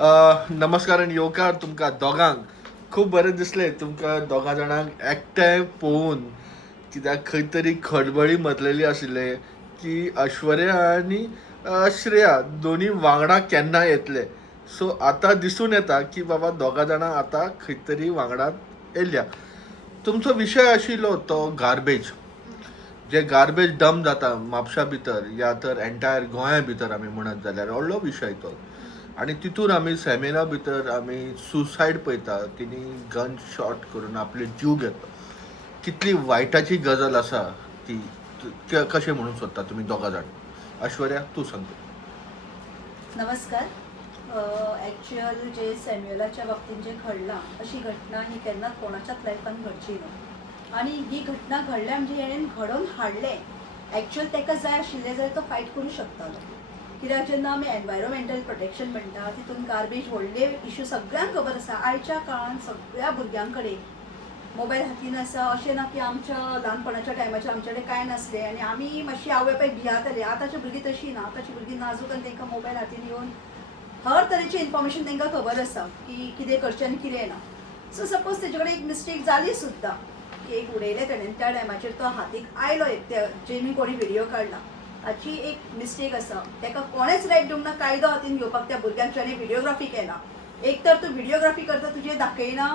नमस्कार आणि येवकार तुमकां दोगांक खूब बरें दिसलें तुमकां दोगा जाणांक एकठांय पळोवन. कित्याक खंय तरी खडबडी मचलेली आशिल्ले की ऐश्वर्या आनी श्रेया दोनी वांगडा केन्ना येतले. सो आतां दिसून येता की बाबा दोगा जाणां आतां खंय तरी वांगडा येयल्या. तुमचो विशय आशिल्लो तो गार्बेज, जे गार्बेज डंप जाता म्हापशा भितर या तर एंटायर गोंया भितर आमी म्हणत जाल्यार व्हडलो विशय तो. आणि तितून आमी सेमिना भितर आमी सुसायड पळयता, तिणी गन शॉट करून आपले जीव घेता. कितली वायटाची गजाल आसा ती. कशें म्हणून सोदता तुमी दोगा जाण? ऐश्वर्या तूं सांग. नमस्कार. ॲक्च्युअल जे सॅम्युएलाच्या बाबतीत जे घडला अशी घटना ही केन्नाच कोणाच्याच लायफान घडची ना. आणि ही घटना घडल्या म्हणजे हेणेन घडोवन हाडले. ॲक्च्युअल ताका जाय आशिल्लें जाल्यार तो फायट करूं शकतालो. कित्याक जेन्ना आमी एनवायरमेंटल प्रोटेक्शन म्हणटा तितून गार्बेज व्हडले इश्यू सगळ्यांक खबर आसा. आयच्या काळान सगळ्या भुरग्यां कडेन मोबायल हातीन आसा. अशें ना की आमच्या ल्हानपणाच्या टायमाचेर आमचे कडेन कांय नासलें आनी आमी मातशी आवय भियातालीं. आतांची भुरगीं तशीं ना. आतांची भुरगीं नाजूक आनी तांकां मोबायल हातीन येवन हर तरेचें इन्फॉर्मेशन तांकां खबर आसा की कितें करचें आनी कितें ना. सो सपोज तेजे कडेन एक मिस्टेक जाली सुद्दां की एक उडयलें ताणें त्या टायमाचेर तो हातीक आयलो एक जेणी कोणी व्हिडिओ काडला ताची एक मिस्टेक आसा. ताका कोणेच रायट दिवंक ना कायदो हातीन घेवपाक त्या भुरग्याक ज्याणे व्हिडिओग्राफी केला. एक तर तूं व्हिडिओग्राफी करता तुजें दाखयना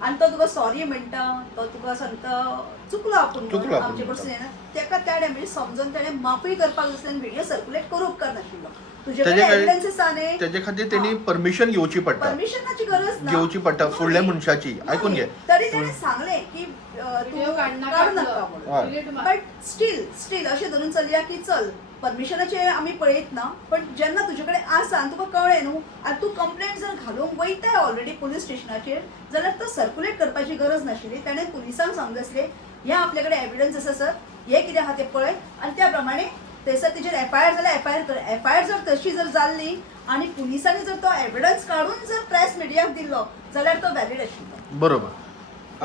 आनी तो तुका सॉरी म्हणटा. तो तुका सांगता चुकलो आपूण आमचे कडसून येना. ताका त्या टायमाचेर समजून ताणें माफूय करपाक जाय आसलें आनी व्हिडिओ सर्क्युलेट करूं उपकार नाशिल्लो. तुजे कडेन एविडन्स आसा न्ही. तेजे खातीर तेणी परमिशन घेवची पडटा. परमिशनाची गरज ना. घेवची पडटा फुडल्या मनशाची. आयकून घे. तरी ताणें सांगलें की तूं काडू नाका म्हणून. बट स्टील अशें धरून चलया की चल परमिशनाचेर आमी पळयत ना. पण जेन्ना तुजे कडेन आसा आनी तुका कळ्ळें न्हू आनी तूं कंप्लेंट जर घालूंक वयताय ऑलरेडी पुलीस स्टेशनाचेर जाल्यार तो सर्क्युलेट करपाची गरज नाशिल्ली. ताणें पुलिसांक सांगूंक जाय आसलें हे आपले कडेन एविडन्स आसा सर, हे कितें आहा तें पळय आनी त्या प्रमाणे थंयसर तेजेर एफआयआर जाल्यार एफआयआर कर. एफआयआर जर तशी जर जाल्ली आनी पुलिसांनी जर तो एविडन्स काडून जर प्रेस मिडियाक दिल्लो जाल्यार तो वॅलीड आशिल्लो. बरोबर.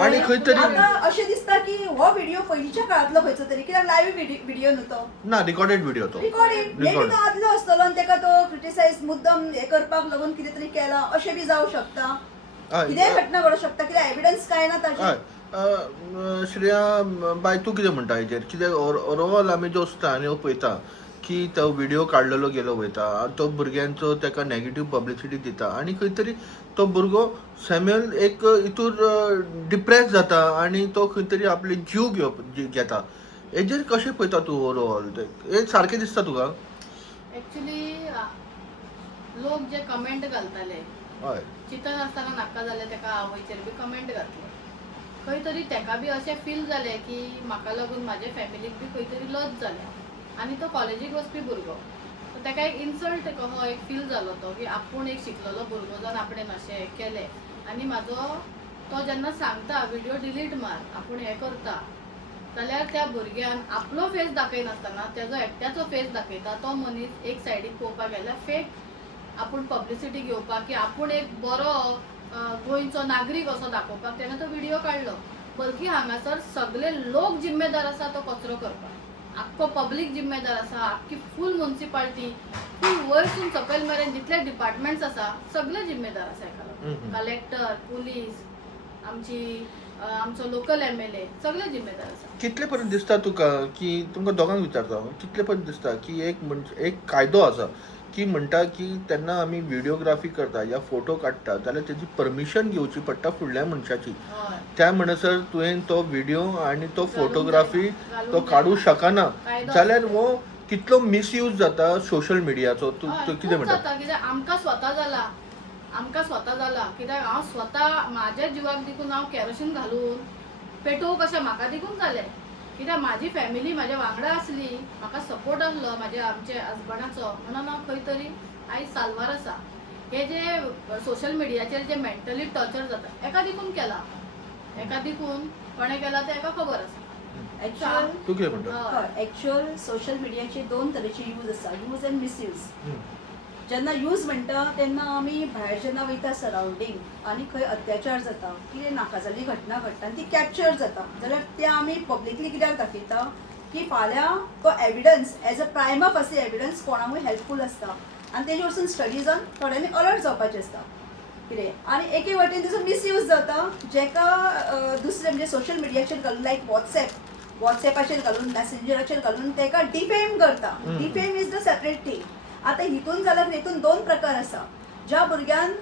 आणि खंय तरी आता अशें दिसता की हो व्हिडिओ पयलींच्या काळांतलो खंयचो तरी. कित्याक लायव्ह व्हिडिओ न्हू तो. ना रिकॉर्डेड व्हिडिओ तो. रिकॉर्डिंग मे बी तो आदलो आसतलो आनी ताका तो क्रिटिसायज मुद्दम हे करपाक लागून कितें तरी केला अशें बी जावं शकता. कितेंय घटना घडोवंक शकता कित्याक एविडन्स काय ना ताजेर. श्रेया बाय तूं कितें म्हणटा हेजेर? कित्याक ओवरऑल आमी जो स्थान पळयता की तो व्हिडिओ काडलेलो गेलो वयता, तो भुरग्यांचो ताका नेगेटीव पब्लिसिटी दिता आणि खंय तरी तो भुरगो सॅम्युएल एक हितूर डिप्रेस जाता आणि तो खंय तरी आपले जीव घेता. हेजेर कशें पळयता तूं ओवरऑल? हे सारकें दिसता तुका? एक्चुअली लोक जे कमेंट घालताले हय चिंतन आसतना नाका जालें ताका आवयचेर बी कमेंट घातले. खंय तरी ताका बी अशें फील जालें की म्हाका लागून म्हाजे फॅमिलीक बी खंय तरी लॉस जाल्या आनी तो कॉलेजीक वचपी भुरगो. सो ताका एक इन्सल्ट कसो एक फील जालो तो की आपूण एक शिकलेलो भुरगो जावन आपणें अशें केलें. आनी म्हाजो तो जेन्ना सांगता व्हिडिओ डिलीट मार आपूण हें करता जाल्यार त्या भुरग्यान आपलो फेस दाखयनासतना तेजो एकट्याचो फेस दाखयता. तो मनीस एक सायडीक पळोवपाक गेल्यार फेक आपूण पब्लिसिटी घेवपाक की आपूण एक बरो गोंयचो नागरीक असो दाखोवपाक तेणें तो व्हिडिओ काडलो. बल्की हांगासर सगळे लोक जिम्मेदार आसा तो कचरो करपाक. आख्खो पब्लीक जिम्मेदार आसा. आख्खी फूल म्युनिसिपालिटी फूल वयरसून सकयल मेरेन जितले डिपार्टमेंट्स आसा सगळे जिम्मेदार आसा हेका लागून. कलेक्टर, पुलीस, आमचो लोकल MLA सगळे जिम्मेदार आसा. कितले पर्यंत दिसता तुका की तुमकां दोगांक विचारता कितले पर्यंत दिसता की एक कायदो आसा की म्हणटा की तेन्ना आमी व्हिडिओग्राफी करता या फोटो काडटा जाल्यार तेजी परमिशन घेवची पडटा फुडल्या मनशाची. त्या म्हणसर तुवें तो व्हिडिओ आनी तो फोटोग्राफी तो काडूं शकना जाल्यार हो कितलो मिसयूज जाता सोशल मिडियाचो. तूं कितें म्हणटा? कित्याक आमकां स्वता जाला कित्याक हांव स्वता म्हाज्या जिवाक देखून हांव केरोसीन घालून पेटोवंक अशें म्हाका देखून जालें. कित्याक म्हाजी फॅमिली म्हाज्या वांगडा आसली, म्हाका सपोर्ट आसलो आमच्या हजबंडाचो म्हणून हांव खंय तरी आयज साल्वार आसा. हे जे सोशल मिडियाचेर जे मेंटली टॉर्चर जाता एका देखून केला, एका देखून कोणें केला तें एका खबर आसा. तूं कितें म्हणटा? ॲक्च्युअल सोशल मिडियाचे दोन तरेचे यूज आसा, यूज अँड मिसयूज. जेन्ना यूज म्हणटा तेन्ना आमी भायर जेन्ना वयता सरावंडींग आनी खंय अत्याचार जाता कितें नाका जाल्ली घटना घडटा आनी ती कॅप्चर जाता जाल्यार ते आमी पब्लिकली कित्याक दाखयता की फाल्यां तो एविडन्स एज अ प्रायमा फासी एविडन्स कोणाकूय हेल्पफूल आसता. आनी तेजे वरसून स्टडीजान थोड्यांनी अलर्ट जावपाचें आसता कितें आनी एके वाटेन तेजो मिसयूज जाता जेका दुसरे म्हणजे सोशल मिडियाचेर घालून लायक वॉट्सॅपाचेर घालून मॅसेंजराचेर घालून तेका डिफेम करता. Defame is the separate thing. आतां हितून जाल्यार हितून 2 प्रकार आसा. ज्या भुरग्यान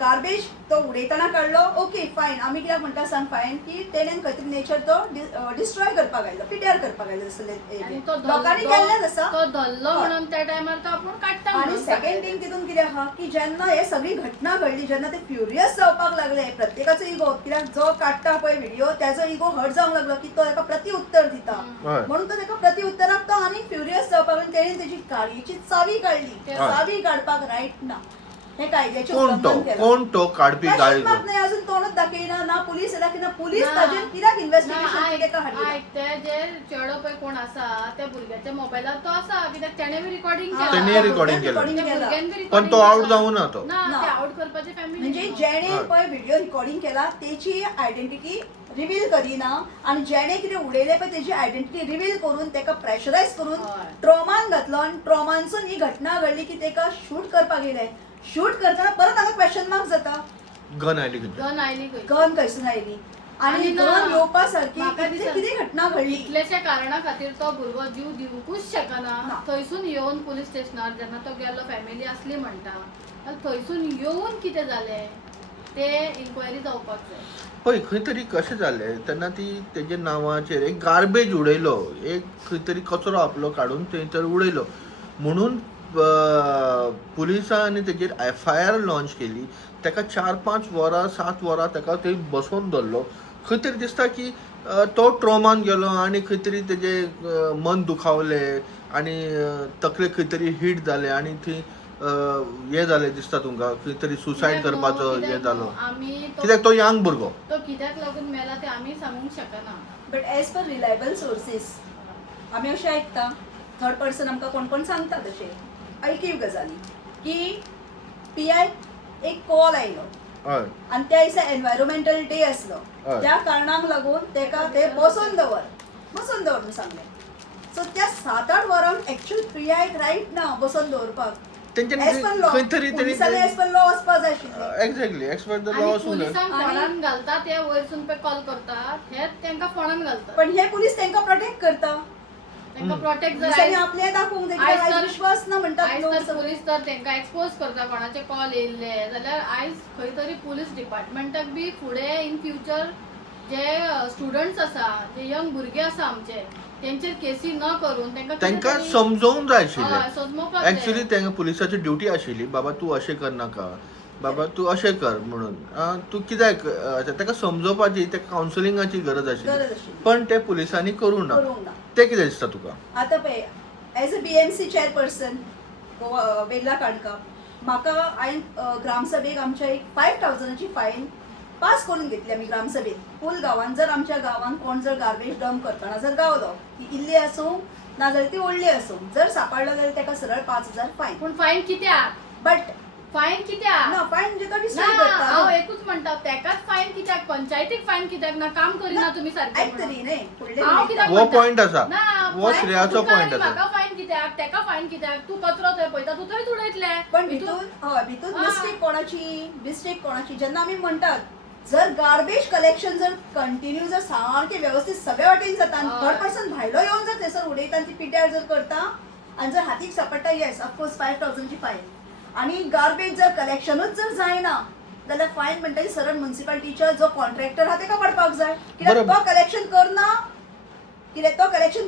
गार्बेज तो उडयतना काडलो ओके फायन आमी कित्याक म्हणटा सांग फायन की तेणेन खंय तरी नेचर तो डिस्ट्रॉय करपाक आयलो पिड्यार करपाक आयलो आणि तो लोकांनी केल्लेच आसा तो धरलो म्हणून त्या टायमार तो आपूण काडटा आणि म्हणून सेकंड थिंग तितून कितें आहा की जेन्ना हे सगळी घटना घडली जेन्ना ते फ्युरियस जावपाक लागले प्रत्येकाचो इगो कित्याक जो काडटा पळय व्हिडिओ त्याचो इगो हर्ट जावंक लागलो की तो ताका प्रत्युत्तर दिता म्हणून तो ताका प्रत्युत्तराक तो आनीक फ्युरियस जावपाक लागलो तेणेन तेजी गाडयेची चावी काडली चावी काडपाक रायट ना हे कायद्याचें उल्लंघन केलां. कोण तो काढपी गाडी नाही अजून तोंडच दाखयना ना पुलीस येला की ना पुलीस ताजेर कित्याक इन्व्हेस्टिगेशन तेका हाडली ते जे चेडो पळय कोण आसा त्या भुरग्याच्या मोबायलार तो आसा कित्याक तेणे बी रिकॉर्डिंग तेणे recording केलं. केलं पण तो आउट जावं ना तो ना ते आउट करपाचे फॅमिली म्हणजे जेणे पळय व्हिडिओ रिकॉर्डिंग केला तेची आयडेंटिटी रिवील करिना आणि जेणे कितें उडयले पळय तेची आयडेंटिटी रिवील करून तेका प्रेशरायज करून हय. ट्रॉमान घातलो आणि ट्रॉमानसून ही घटना घडली की तेका शूट करपाक गेले शूट करतना परत हांगा क्वेश्चन मार्क जाता गन आयली खंय गन आयली खंय गन खंयसून आयली आणि आणि ना, गन येवपा सारकी म्हाका कितें दिसता- कितें घटना घडली इतलेशा कारणां खातीर तो भुरगो जीव दिवंकूच शकना ना. थंयसून येवन पुलीस स्टेशनार जेन्ना तो गेल्लो फॅमिली आसली म्हणटा जाल्यार थंयसून येवन कितें जालें ते इन्क्वायरी जावपाक जाय. पळय खंय तरी कशें जालें तेन्ना ती तेजे नांवाचेर एक गार्बेज उडयलो एक खंय तरी कचरो आपलो काडून थंयसर उडयलो म्हणून पुलिसांनी तेजेर FIR लॉन्च केली ताका 4-5 वरां 7 वरां ताका थंय बसोवन दवरलो खंय तरी दिसता की तो ट्रॉमान गेलो आनी खंय तरी तेजे मन दुखावलें आनी तकले खंय तरी हीट जालें आनी थंय हे जालें दिसता तुमकां खंय तरी सुसायड कित्याक करपाचो न्हू, हे कित्याक जालो न्हू, आमी कित्याक तो यंग भुरगो तो कित्याक लागून मेला ते आमी सांगूंक शकना. But as per reliable sources आमी अशें आयकता थर्ड पर्सन आमकां कोण कोण सांगता तशें ऐकीव गजाली की PI एक कॉल आयलो हय आणि त्या दिसा एनवायरमेंटल डे आसलो हय. त्या कारणाक लागून तेका ते बसोवन दवर म्हणून सांगलें सो त्या 7-8 वरांक एक्चुअल PI रायट ना बसोवन दवरपाक तेंच्यांनी एज पर लॉ खंय तरी पुलिसांनी एज पर लॉ वचपाक जाय आशिल्लें एक्झॅक्टली एक्सपर्ट द आणि लॉ वचूंक जाय पुलिसांक फोनान घालता ते वयरसून पे कॉल करतात हे तांकां फोनान घालतात पण हे पुलीस तांकां प्रोटेक्ट करता तांकां प्रोटेक्ट पुलिसांनी आपले दाखोवंक जाय आयज कित्याक तर- आयज विश्वास ना म्हणटात आयज लोक तर सगळे. पुलीस तर तांकां एक्सपोज करता कोणाचे कॉल येयल्ले जाल्यार आयज खंय तरी पुलीस डिपार्टमेंटाक बी फुडें इन फ्युचर जे स्टुडंट्स आसा जे यंग भुरगे आसा आमचे तेंचेर केसी न करून तांकां कितें तांकां तरी- समजोवंक जाय हय, आशिल्लें समजोवपाक जाय. ऍक्च्युली तांकां पुलिसाची ड्युटी आशिल्ली बाबा तूं अशें कर नाका बाबा तूं अशें कर म्हणून तूं कित्याक ताका समजोवपाची ताका कावन्सिलिंगाची गरज आशिल्ली गरज आशिल्ली पण ते पुलिसांनी करूं ना करूंक ना तें कितें दिसता तुका आतां पळय as a BMC chairperson Goa वेल्ला काणका म्हाका हांवें ग्रामसभेक आमच्या एक 5,000ची फायन पास करून घेतली आमी ग्रामसभेत फूल गांवांत जर आमच्या गांवांत कोण जर गार्बेज डंप करतना जर गावलो ती इल्ली आसूं नाजाल्यार ती व्हडली आसूं जर सांपडलो जाल्यार ताका सरळ 5,000 फायन पूण फायन कित्याक बट फायन कित्याक ना फायन म्हणजे तो ना डिस्ट्रॉय हांव करता एकूच म्हणटा तेकाच फायन कित्याक पंचायतीक फायन कित्याक ना काम करिना तुमी सारकें आयक तरी न्ही फुडलें हांव म्हणटा. कित्याक हो म्हणटा? पॉयंट आसा ना, हो फायन श्रेयाचो तुका पॉयंट आनी आसा म्हाका फायन कित्याक तेका फायन कित्याक तू कचरो थंय पळयता तू थंयच उडयतले पण भितून हा. मिस्टेक कोणाची जेन्ना आमी म्हणटात जर गार्बेज कलेक्शन जर कंटिन्यू जर सारखे व्यवस्थित सगळ्या वाटेन जाता आणि हय. थर्ड पर्सन भायलो येवन जर थंयसर उडयता आनी ती पिड्यार जर करता आणि जर हातीक सापडटा येस ऑफकोर्स 5,000ची फायन आणि गार्बेज जर कलेक्शनूच जर जायना जाल्यार फायन म्हणटा ती सरळ म्युन्सिपालिटीच्या जो कॉन्ट्रॅक्टर आहा ताका पडपाक जाय कित्याक बरोबर. तो कलेक्शन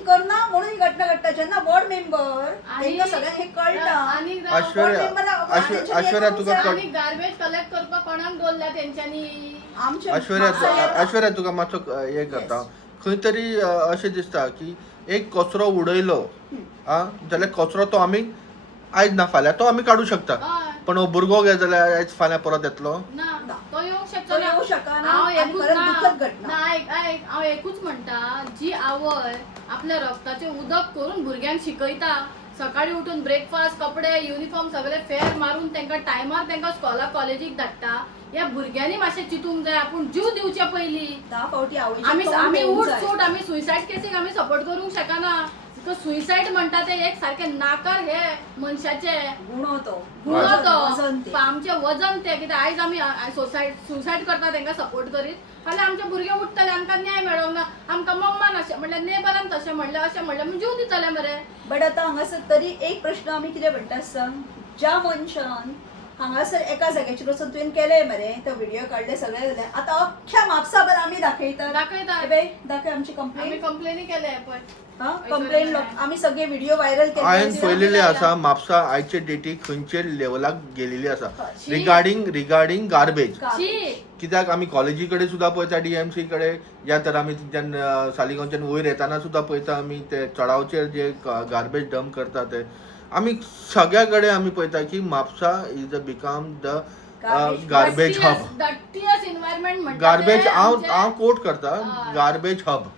करना म्हणून ही घटना घडटा जेन्ना वॉर्ड मेंबर तांकां सगळ्यांक हे कळटा आणि ऐश्वर्या तुका कळ आणि गार्बेज कलेक्ट करपाक कोणाक दवरल्या तेंच्यांनी आमचे ऐश्वर्या तुका मातसो हे करता खंय तरी अशें दिसता की एक कचरो उडयलो जाल्यार कचरो तो आमी आयज ना फाल्यां तो आमी काडूं शकता हय. पण हो भुरगो गे जाल्यार आयज फाल्यां परत येतलो ना तो येवंक शकता तो येवं शकना हांव आणि एकूच खरंच ना. दुःखद घटना. ना, ऐक हांव एकूच म्हणटा जी आवय आपल्या रक्ताचे उदक करून भुरग्यांक शिकयता सकाळी उठून ब्रेकफास्ट कपडे युनिफॉर्म सगळे फेर मारून तांकां टायमार तांकां स्कॉलाक कॉलेजीक धाडटा ह्या भुरग्यांनी मातशें चिंतूंक जाय आपूण जीव दिवचे पयलीं 10 फावटी आवयचें आमी तोंड आमी पळोवंक उठ जाय. सूट आमी सुसायड केसीक आमी सपोर्ट करूंक शकना तो सुसाईड म्हणटा ते एक सारखे नाकार हे मनशाचे गुणवतो गुणवतो आमचे वजन ते कित्याक आयज आमी सुसाईड करता तांकां सपोर्ट करीत फाल्यां आमचे भुरगे उठतले आमकां न्याय मेळोंक ना आमकां मम्मान अशें म्हणल्यार नेबरान तशें म्हणलें अशें म्हणलें म्हणजे जीव दितले मरे. बट आतां हांगासर तरी एक प्रश्न आमी कितें म्हणटा सांग, ज्या मनशान हांगासर एका जाग्याचेर वचून तुवें केलें मरे तो व्हिडिओ काडले सगळें जालें, आतां अख्ख्या म्हापसाभर आमी दाखयता दाखय आमची आमी कंप्लेनी केले पळय कंप्लेन आमी सगळे व्हिडिओ व्हायरल केले. हांवें पळयलेले आसा म्हापसा आयचे डेटीक खंयचे लेवलाक गेलेली आसा रिगार्डिंग गार्बेज. कित्याक आमी कॉलेजी कडेन सुद्दां पळयता DMC कडेन या तर आमी सालिगांवच्यान वयर येताना सुद्दां पळयता आमी ते चडावचेर जे गार्बेज डंप करता ते आमी सगळ्या कडेन आमी पळयता की Mapusa is become the garbage hub. Garbage हांव कोट करता गार्बेज हब.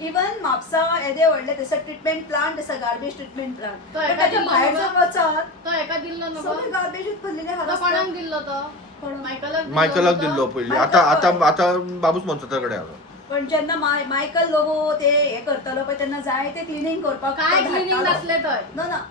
इवन म्हापसा येदे व्हडले तसं ट्रीटमेंट प्लांट आसा गार्बेज ट्रीटमेंट प्लांट ताच्या भायर जर वचत तो एका दिल्लो न्हू सगळे गार्बेजूच भरलेले आहा. कोणाक दिल्लो तो मायकलाक दिल्लो पयलीं आतां बाबूस मोन्साता कडेन आसा. पण जेन्ना मायकल लोगो ते हे करतलो पळय तेन्ना जाय ते क्लिनिंग करपाक काय क्लिनिंग नसले थंय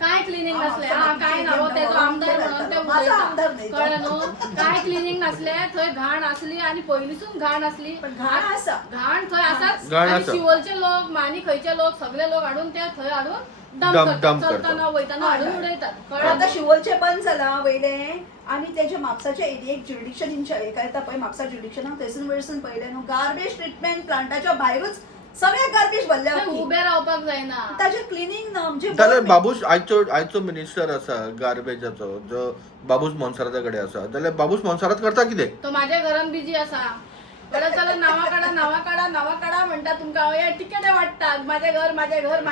काय क्लिनिंग नसले काय नाव तेजो आमदार म्हणून ते उलयता कळ्ळें न्हू काय क्लिनिंग नसले थंय घाण आसली आनी पयलींसून घाण आसली पण घाण आसा घाण थंय आसाच आनी शिवोलचे लोक मानी खंयचे लोक सगळे लोक हाडून ते थंय हाडून डंप चलताना वयताना हाडून उडयतात. आतां शिवोलचे बंद जाला वयले आनी तेजे म्हापसाचे एरियेक ज्युडिक्शन हेका येता पळय म्हापसा ज्युडिक्शनाक थंयसून वयरसून पळयलें न्हू गार्बेज ट्रीटमेंट प्लांटाच्या भायरूच सगळे गार्बेज भरल्या उबे रावपाक जायना ताजे क्लिनिंग ना म्हणजे जाल्यार बाबूस आयचो मिनिस्टर आसा गार्बेजाचो जो बाबूस मोन्साराता कडेन आसा जाल्यार बाबूस मोन्सारात करता कितें तो म्हाज्या घरान बिजी आसा चला नावा काडा म्हणटा तुमकां हे टिकेटे वाडटात माझे घर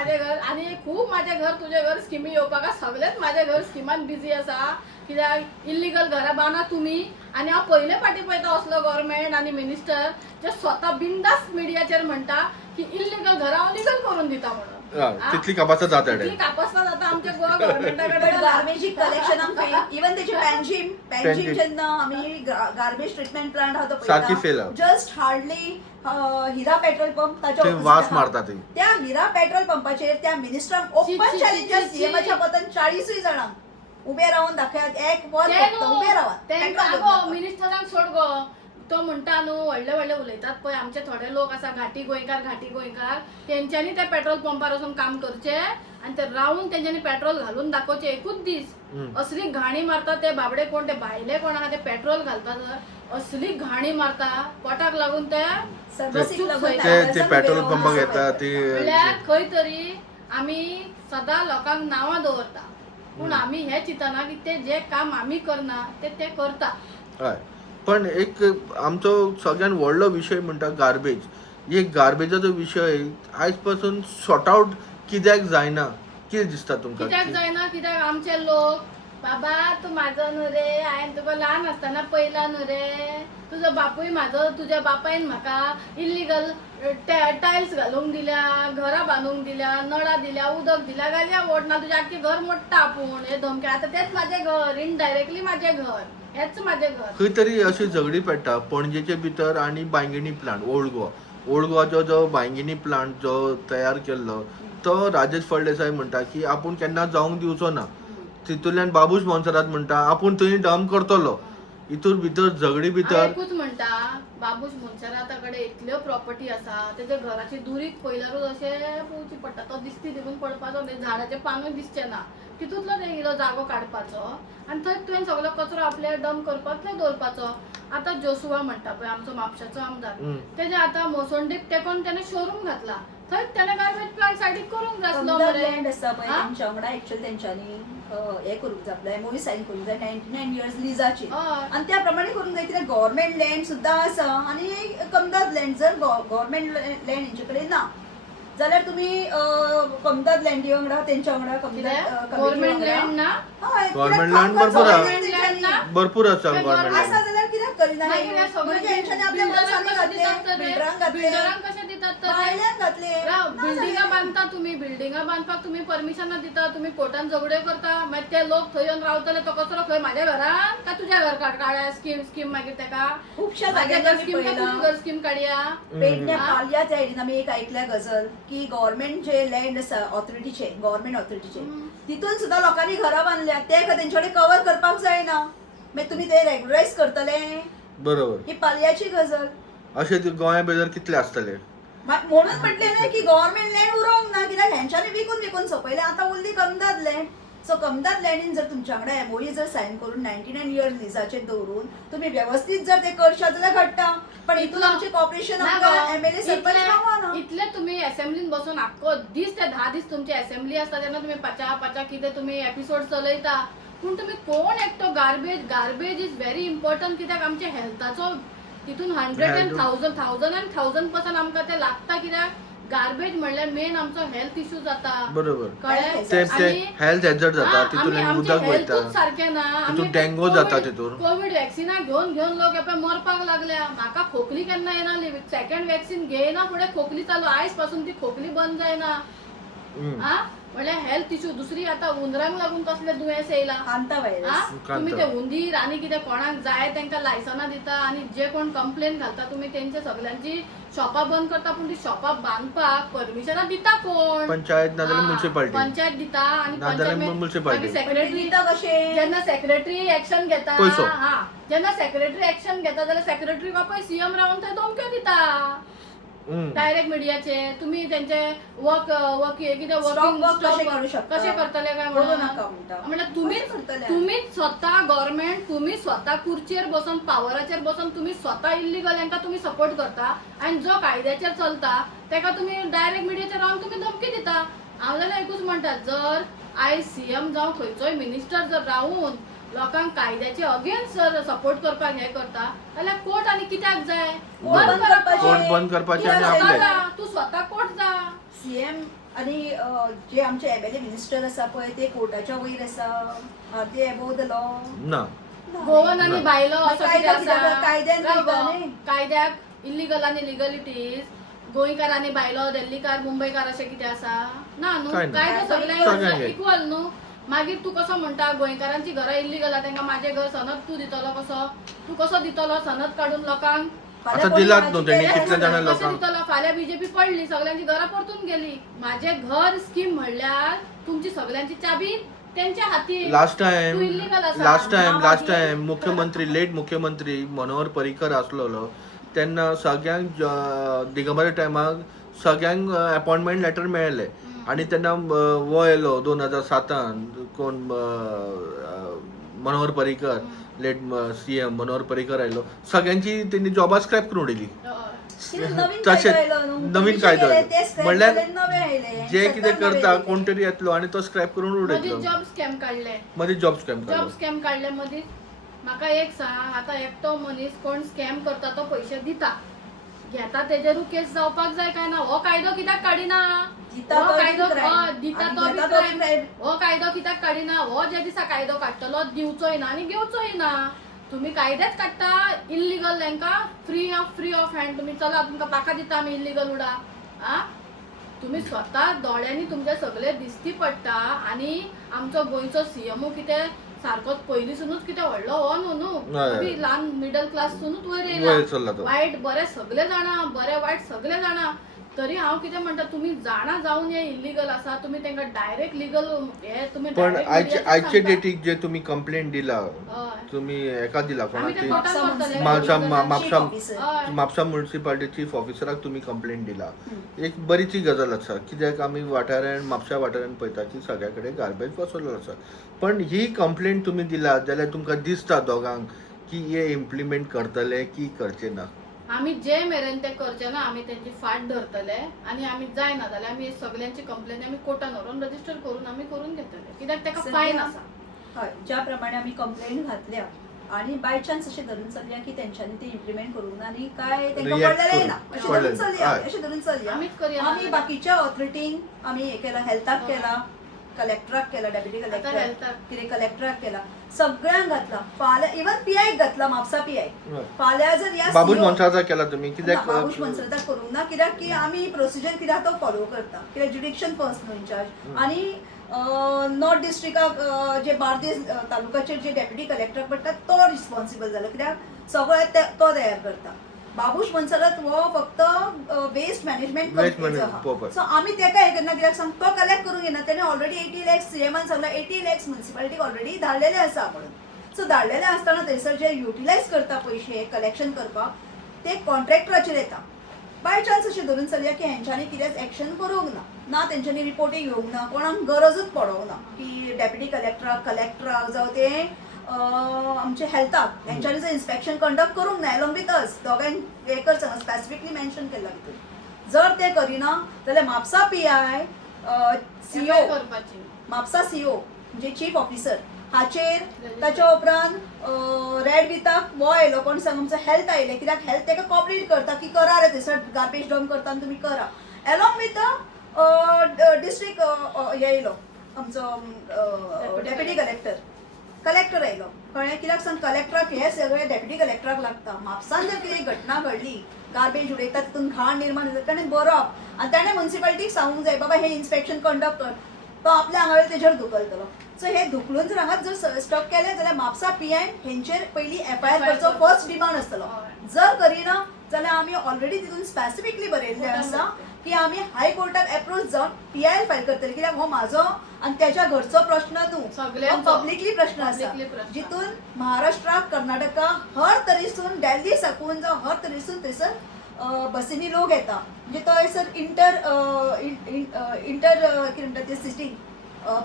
आनी खूब माझे घर तुझे घर स्किमी येवपाक सगळेच माझे घर स्किमान बिजी आसा कित्याक इल्लीगल घरां बांदा तुमी आनी हांव पयले फाटी पळयता असलो गव्हर्मेंट आनी मिनिस्टर जे स्वता बिंदास मिडियाचेर म्हणटा की इल्लीगल घरां हांव लिगल करून दिता म्हणून तितली कापासा जाता आमच्या गोवा गव्हर्मेंटाकडे गार्बेज कलेक्शनाक इवन तेची पॅन्जीम जेन्ना आमी गार्बेज ट्रीटमेंट प्लांट आहा तो पळयता जस्ट हार्डली हिरा पेट्रोल पंप ताच्या वास मारता त्या हिरा पेट्रोल पंपाचेर त्या मिनिस्टराक ओपन चॅलेंजर सीएमच्या पदान 40 जाणांक उबे रावन दाखयात एक वर उबे रावात मिनिस्टरांक सोड गो तो म्हणटा न्हू व्हडले उलयतात पळय आमचे थोडे लोक आसा घाटी गोंयकार तेंच्यांनी त्या पेट्रोल पंपार वचून काम करचे आनी ते रावन तेंच्यांनी पेट्रोल घालून दाखोवचे एकूच दीस असली घाणी मारता ते बाबडे कोण ते भायले कोण आहा ते पेट्रोल घालतात असली घाणी मारता पोटाक लागून ते पेट्रोल पंपाक येता म्हणल्यार खंय तरी आमी सदां लोकांक नांवां दवरता पूण आमी हे चिंतना की ते जे काम आमी करना ते करता. हय पण एक आमचो सगळ्यात व्हडलो विशय म्हणटा गार्बेज. हे गार्बेजाचो विशय आयज पासून सॉर्ट आउट कित्याक जायना कितें दिसता तुमकां? कित्याक जायना कित्याक आमचे लोक बाबा तू म्हाजो न्हू रे हांवें तुका ल्हान आसतना पयला न्हू रे तुजो बापूय म्हाजो तुज्या बापायन म्हाका इल्लीगल टायल्स घालूंक दिल्या घरां बांदूंक दिल्या नळां दिल्या उदक दिल्या घालया ओडना तुजें आख्खें घर मोडटा आपूण हे धमके आतां तेच म्हाजें घर इनडायरेक्टली म्हाजें घर हेच म्हाजें घर. खंय तरी अशी झगडी पेट्टा पणजेचे भितर आनी बांयगिणी प्लांट ओल्ड गोवाचो जो बांयगिणी प्लांट जो तयार केल्लो तो राजेश फळदेसाय म्हणटा की आपूण केन्ना जावंक दिवचो ना. तितूंतल्यान बाबूस मोन्सारात म्हणटा आपूण थंय डंप करतलो. हितूर भितर झगडी भितर एकूच म्हणटा बाबूस मोन्साराता कडेन इतल्यो प्रॉपर्टी आसा तेज्या घराची दुरीक पयल्यारूच अशें पळोवची पडटा तो दिसती देखून पडपाचो झाडाचें पानूय दिसचें ना तितूंतलो तेंगेलो जागो काडपाचो आनी थंय तुवें सगळो कचरो आपल्या डंप करपाक थंय दवरपाचो. आतां जोसुआ म्हणटा पळय आमचो म्हापशाचो आमदार तेजे आतां मोसोंडेक तेकोन तेणें शोरूम घातला थंय तेणें गार्बेज प्लांट सायडीक करूंक जाय आसलो लँड आसा पळय तेंच्या वांगडा एक्चुअली तेंच्यांनी हे करूंक जाय आपल्या एमओयू सायन करूंक जाय 99 इयर्स लिजाची आनी त्या प्रमाणे करूंक जाय कित्याक गव्हर्मेंट लँड सुद्दां आसा आनी कमदाद लँड जर गव्हर्मेंट लँड हेंचे कडेन ना जाल्यार तुमी कमदाद लँडी वांगडा तेंच्या वांगडा गव्हर्मेंट लँड ना गव्हर्मेंट लँड भरपूर आसा गव्हर्मेंट आसा जाल्यार कित्याक करिना बिल्डरांक कशें दितात तर भायल्यान घातले बिल्डिंगा बांधता तुम्ही, बिल्डिंगा बांधपाक तुम्ही परमिशन दिता, तुम्ही कोर्टान झगडे करता, मागीर ते लोक थंय येवन रावतले तो कचरो खंय म्हाज्या घरान काय तुझ्या घर काड्या स्कीम मागीर तेका खुबशा माझ्या जाग्यार घर स्कीम काय तुझी घर स्कीम काडया. पेडण्या हा? पालया सायडीन आमी एक ऐकल्या गजल की गव्हर्नमेंट जे लँड आसा ऑथॉरिटीचे गव्हर्नमेंट ऑथॉरिटीचे तितून सुद्धा लोकांनी घरां बांधल्या ते तेंच्याकडे कव्हर करपाक जायना मागीर तुम्ही ते रेग्युलरायज करतले बरोबर. ही पालयाची गजल अशे गोंया भितर कितले आसतले. म्हणून म्हटले ना की गव्हर्नमेंट लँड उरोवंक ना कित्याक हेंच्यांनी विकून सोपयले आतां उरली कमदाद लँड सो कमदाद लँडीन जर तुमच्या कडेन एमओयू जर सायन करून 99 इयर्स लिजाचेर दवरून तुम्ही व्यवस्थित जर ते करशात जाल्यार घडटा पण हितून आमचे कॉर्पोरेशन एमएलए सरपंच गावना. इतले तुम्ही असेंब्लीन बसून आख्खो दीस ते 10 दीस तुमची असेंब्ली असता तेन्ना तुम्ही पाचा कितें तुम्ही एपिसोड चलयता पूण तुम्ही कोण एकटो गार्बेज इज व्हेरी इम्पॉर्टंट कित्याक आमच्या हेल्थाचो तितून 100% आमकां ते लागता कित्याक गार्बेज म्हणल्यार मेन आमचो हेल्थ इश्यू जाता. बरोबर. कळ्ळें? ते आनी हेल्थ हॅझर्ड जाता हा, तितून आमी- उदक आमचें वयता हेल्थूच सारकें ना. तितून आमी डेंगू जाता तितून. कोविड वॅक्सिना घेवन लोक एपय मरपाक लागल्या. म्हाका खोकली केन्ना येनाली सेकंड वॅक्सिन घेयना फुडें खोकली चालू आयज पासून ती खोकली बंद जायना. हा म्हणल्यार हेल्थ इश्यू दुसरी आता उंदरांक लागून कसले दुयेंस येयला. कांता व्हायरस तुम्ही ते हुंदीर आणि कितें कोणाक जाय तांकां लायसनां दिता आणि जे कोण कंप्लेन घालता तुम्ही तेंचे सगळ्यांची शॉपां बंद करता पूण ती शॉपां बांदपाक परमिशनां दिता कोण? पंचायत नाजाल्यार म्युनिसिपालिटी. पंचायत दिता आणि नाजाल्यार म्युनिसिपालिटी. सेक्रेटरी दिता कशें जेन्ना सेक्रेटरी एक्शन घेता पयसो. हा जेन्ना सेक्रेटरी एक्शन घेता जाल्यार सेक्रेटरी बापय सीएम रावन थंय धमक्यो दिता डायरेक्ट मिडियाचे. तुम्ही त्यांचे वर्क कितें Stop work कशें करू शकता? कशें करतले काय करू नका म्हणटा. म्हणल्यार करतले. तुम्हीच स्वतः गव्हर्नमेंट तुम्ही स्वतः खुर्चीर बसून पावराचेर बसून तुम्ही स्वतः इल्लीगल हांकां तुम्ही सपोर्ट करता आणि जो कायद्याचेर चलता तेका तुम्ही डायरेक्ट मिडियाचेर रावन तुम्ही धमकी दिता. हांव जाल्यार एकूच म्हणटा जर आयज सीएम जावं खंयचोय मिनिस्टर जर रावून लोकांक कायद्याचे अगेन्स्ट जर सपोर्ट करपाक हे करता जाल्यार कोर्ट आणि कित्याक जाय बंद करपाचें. कोर्ट बंद करपाचे आणि कित्याक आपले जा, तू स्वतः कोर्ट जा. सीएम आणि जे आमचे एमएलए मिनिस्टर आसा पळय ते कोर्टाच्या वयर आसा are they above the law ना. गोवन आणि ना. बायलो असं कितें कायदा कित्याक? आसा कायद्यान राव करता गो. न्ही. कायद्याक इल्लीगल आणि लिगलिटीज गोंयकार आणि बायलो दिल्लीकार मुंबईकार अशें कितें आसा ना न्हू. कांय ना. कायदो सगळ्यांक सगळ्यांक एक. इक्वल न्हू. मागीर तू कसो म्हणटा गोंयकारांची घरां इल्लीगल आहा तांकां माझे घर सनद तू दितलो कसो? तू कसो दितलो सनद काडून लोकांक? आता दिलात न्हू तेणी फाल्यां कितल्या जाणां कसो लोकांक. दितलो? फाल्यां बीजेपी पडली सगळ्यांची घरां परतून गेली. माझे घर स्कीम म्हणल्यार तुमची सगळ्यांची चाबी त्यांच्या हाती. लास्ट तू illegal असा. टाइम मुख्यमंत्री लेट मुख्यमंत्री मनोहर पर्रीकर आसलोलो तेन्ना सगळ्यांक दिगंबरा टायमाक सगळ्यांक अपॉइंटमेंट लेटर मेळ्ळे आणि तेन्ना वो येयलो 2007 कोण मनोहर पर्रीकर लेट सीएम मनोहर पर्रीकर आयलो सगळ्यांची त्यांनी जॉबा स्क्रॅप करून उडयली. तशें नवीन कायदो म्हणल्यार जे कितें करता कोण तरी येतलो आणि तो स्क्रॅप करून मदींच उडयतलो. जॉब स्कॅम काढले. मध्ये जॉब स्कॅम जॉब स्कॅम काढले मदींच. म्हाका एक सांग आता एकटो मनीस कोण स्कॅम करता तो पैसे दिता घेता तेजेरू केस जावपाक जाय काय ना? हो कायदो कित्याक काडिना? दिता हो तो कायदो बी crime. दिता आणि तो बी घेता तो बी crime. crime. हो कायदो कित्याक काडिना? हो जे दिसा कायदो काडटलो दिवचोय ना आणि घेवचोय ना. तुम्ही कायदेच काडटा इल्लीगल तांकां फ्री ऑफ हँड. तुम्ही चला तुमकां पाका दिता आमी इल्लीगल उडा. तुम्ही स्वतः दोळ्यांनी तुमचे सगळे दिसती पडटा आणि आमचो गोंयचो सीएमओ कितें सारकोच पयलींसूनच कितें व्हडलो हो न्हू हय. ल्हान मिडल क्लासूनच वयर वयर चल्ला येयला. तो. वायट बरें सगळे जाणा बरें वायट सगळे जाणा तरी हांव कितें म्हणटा तुम्ही जाणा जावन हे इल्लीगल आसा तुम्ही तांकां डायरेक्ट लिगल हे तुम्ही पण direct आयचे mediaचेर आयचे सांगता. डेटीक जे तुम्ही कंप्लेंट दिला हय. तुम्ही एका दिला आमी ते कोणाची कोर्टान व्हरतले. म्हापसा हय. म्हापसा म्युनिसिपालिटी चीफ ऑफिसराक तुम्ही कंप्लेंट दिला. एक बरीची गजाल आसा कित्याक आमी वाठारान म्हापसा वाठारान पळयता की सगळ्या कडेन गार्बेज बसवलो आसा पण ही कंप्लेंट तुम्ही दिला जाल्यार तुमकां दिसता दोगांक की हे इम्प्लिमेंट करतले की करचे ना. आम्ही जे मेरेन ते करचे ना आम्ही त्यांची फाट धरतले आणि आम्ही जायना जाल्यार आम्ही सगळ्यांची कंप्लेन आम्ही कोर्टान व्हरून रजिस्टर करून आम्ही करून घेतले कित्याक ताका फायन आसा. हय ज्या प्रमाणे आमी कंप्लेंट घातल्या आणि बाय चान्स अशें धरून चलया की तेंच्यांनी ते इम्प्लिमेंट करूंक ना आणि काय तेंकां React पडलेलें ना करून. अशें धरून पडलेलें. चलया हय. अशें धरून चलया. आमीच करया. आमी बाकीच्या ऑथॉरिटींक आमी हे केला हेल्थाक केला कलेक्टराक केला, डेप्युटी आता कलेक्टर हेल्थाक. कितें कलेक्टराक केला, सगळ्यांक घातला. फाल्यां इवन PI घातला, म्हापसा PI. फाल्यां जर ह्या बाबूश CO मनसाचा केला तुम्ही ना, कित्याक बाबूश मनसरदार करूंक ना, कित्याक की आमी प्रोसिजर कित्याक तो फॉलो करता, कित्याक ज्युडिक्शन फर्स्ट न्हू इन्चार्ज. आणि नॉर्थ डिस्ट्रिक्टाक जे बार्देस तालुक्याचेर जे डेप्युटी कलेक्टर पडटा तो रिस्पॉन्सिबल जालो, कित्याक सगळें तो तयार करता. बाबूश मनसरत हो फक्त वेस्ट मॅनेजमेंट management सो आमी तेका हे करना, कित्याक सांग तो कलेक्ट करूंक येना. तेणे ऑलरेडी 80 lakhs CMन सांगला 80 lakhs म्युन्सिपालिटीक ऑलरेडी धाडलेले आसा म्हणून. सो धाडलेले आसतना थंयसर जे युटिलायज करता पयशे कलेक्शन करपाक ते कॉन्ट्रॅक्टराचेर येता. बाय चान्स अशें धरून चलया की हेंच्यांनी कितेंच एक्शन करूंक ना, ना तेंच्यांनी रिपोर्टी घेवंक ना, कोणाक गरजूच पडोंक ना की डेप्युटी कलेक्टराक जावं ते आमचे हेल्थाक हेंच्यांनी जर इन्स्पेक्शन कंडक्ट करूंक ना एलोंग विथ अस दोगांक हे करचा स्पेसिफिकली मेन्शन केला भितर. जर ते करिना जाल्यार म्हापसा PI CO करपाची म्हापसा CO म्हणजे चीफ ऑफिसर हाचेर, ताच्या उपरांत रेड विथाक वो आयलो, कोण सांग आमचो हेल्थ आयले, कित्याक हेल्थ तेका कॉपरेट करता की करा रे थंयसर गार्बेज डंप करता आनी तुमी करा. एलोंग विथ डिस्ट्रिक्ट हे आयलो आमचो डेप्युटी कलेक्टर आयलो, कळ्ळें. कित्याक सांग कलेक्टराक हे सगळे डेप्युटी कलेक्टराक लागता. म्हापसान जर कितें घटना घडली, गार्बेज उडयता तितून घाण निर्माण जाता, ताणें बरोवप आनी ताणें म्युन्सिपालिटीक सांगूंक जाय बाबा हे इन्स्पेक्शन कंडक्ट कर. तो आपल्या आंगावेर तेजेर धुकलतलो. सो हे धुकलून जर हांगाच जर स्टॉप केलें जाल्यार म्हापसा PI हेंचेर पयलीं FIR करचो फर्स्ट डिमांड आसतलो. जर करिना जाल्यार आमी ऑलरेडी तितून स्पेसिफिकली बरयल्लें आसा की आमी हायकोर्टाक एप्रोच जावन PIL फायल करतले, कित्याक हो म्हाजो आनी त्याच्या घरचो प्रश्न न्हू, सगळ्यांचो पब्लिकली प्रश्न आसा, Publicly प्रश्न. जितून महाराष्ट्राक कर्नाटका हर तरेसून दिल्ली साकून जावं हर तरेसून थंयसर बसींनी लोक येता. म्हणजे थंयसर इंटर कितें म्हणटा ते सिटींग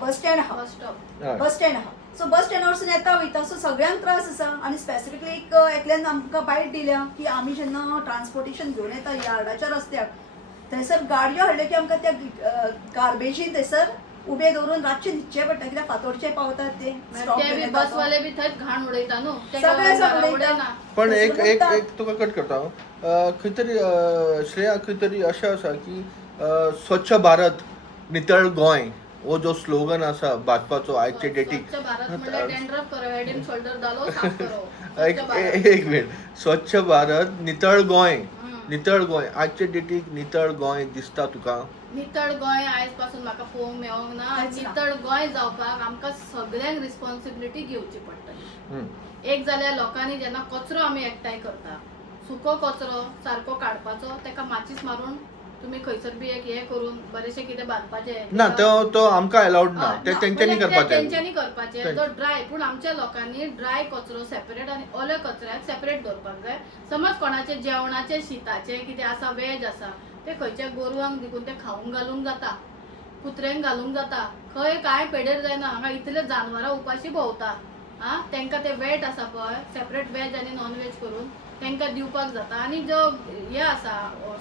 बस स्टँड आहा, बस स्टॉप. बस स्टँड आहा. सो बस स्टँडा वरसून येता वयता. सो सगळ्यांक त्रास आसा. आनी स्पेसिफिकली एकल्यान आमकां बायट दिल्या की आमी जेन्ना ट्रान्सपोर्टेशन घेवन येता यार्डाच्या रस्त्याक थंयसर गाडयो हाडल्यो की आमकां त्या गार्बेजीन थंयसर उबे दवरून रातचे न्हिदचे पडटा, कित्याक फातोडचे पावतात ते stop ते बी केले जाता. बसवाले बी थंयच घाण उडयता न्हू, सगळे घाण उडयता. पण एक थंयसर एक उडटा. एक तुका कट करता खंय तरी श्रेया खंय तरी अशें आसा की स्वच्छ भारत नितळ गोंय हो जो स्लोगन आसा भाजपाचो आयचे डेटीक स्वच्छ भारत म्हणल्यार डॅन्ड्रफ करो, हेड एंड शोल्डर धालो साफ करो. एक स्वच्छ भारत. एक मिनिट स्वच्छ भारत नितळ गोंय हम्म. नितळ गोंय आजचे डेटीक नितळ गोंय दिसता तुका? नितळ गोंय आयज पासून म्हाका पळोवंक मेळोंक ना. कांयच ना. नितळ गोंय जावपाक आमकां सगळ्यांक रिस्पॉन्सिबिलिटी घेवची पडटली. एक जाल्यार लोकांनी जेन्ना कचरो आमी एकठांय करता, सुको कचरो सारको काडपाचो, तेका माचीस मारून तुमी खंयसर बी एक हे करून बरेशें कितें बांदपाचें. ना तो आमकां अलाउड ना, ते ना, तेंच्यांनी म्हणजे करपाचें. तेंच्यांनी करपाचें. जो ड्राय, पूण आमच्या लोकांनी ड्राय कचरो सेपरेट आनी ओले कचऱ्याक सेपरेट दवरपाक जाय. समज कोणाचे जेवणाचे शिताचे कितें आसा, वेज आसा, ते खंयच्या गोरवांक दिकून ते खावंक घालूंक जाता, कुत्र्यांक घालूंक जाता. खंय कांय पेडेर जायना. हांगा इतले जानवरां उपाशी भोंवता, तेंकां ते वेट आसा पळय सेपरेट वेज आनी नॉन वेज करून तेंकां दिवपाक जाता. आनी जो हे आसा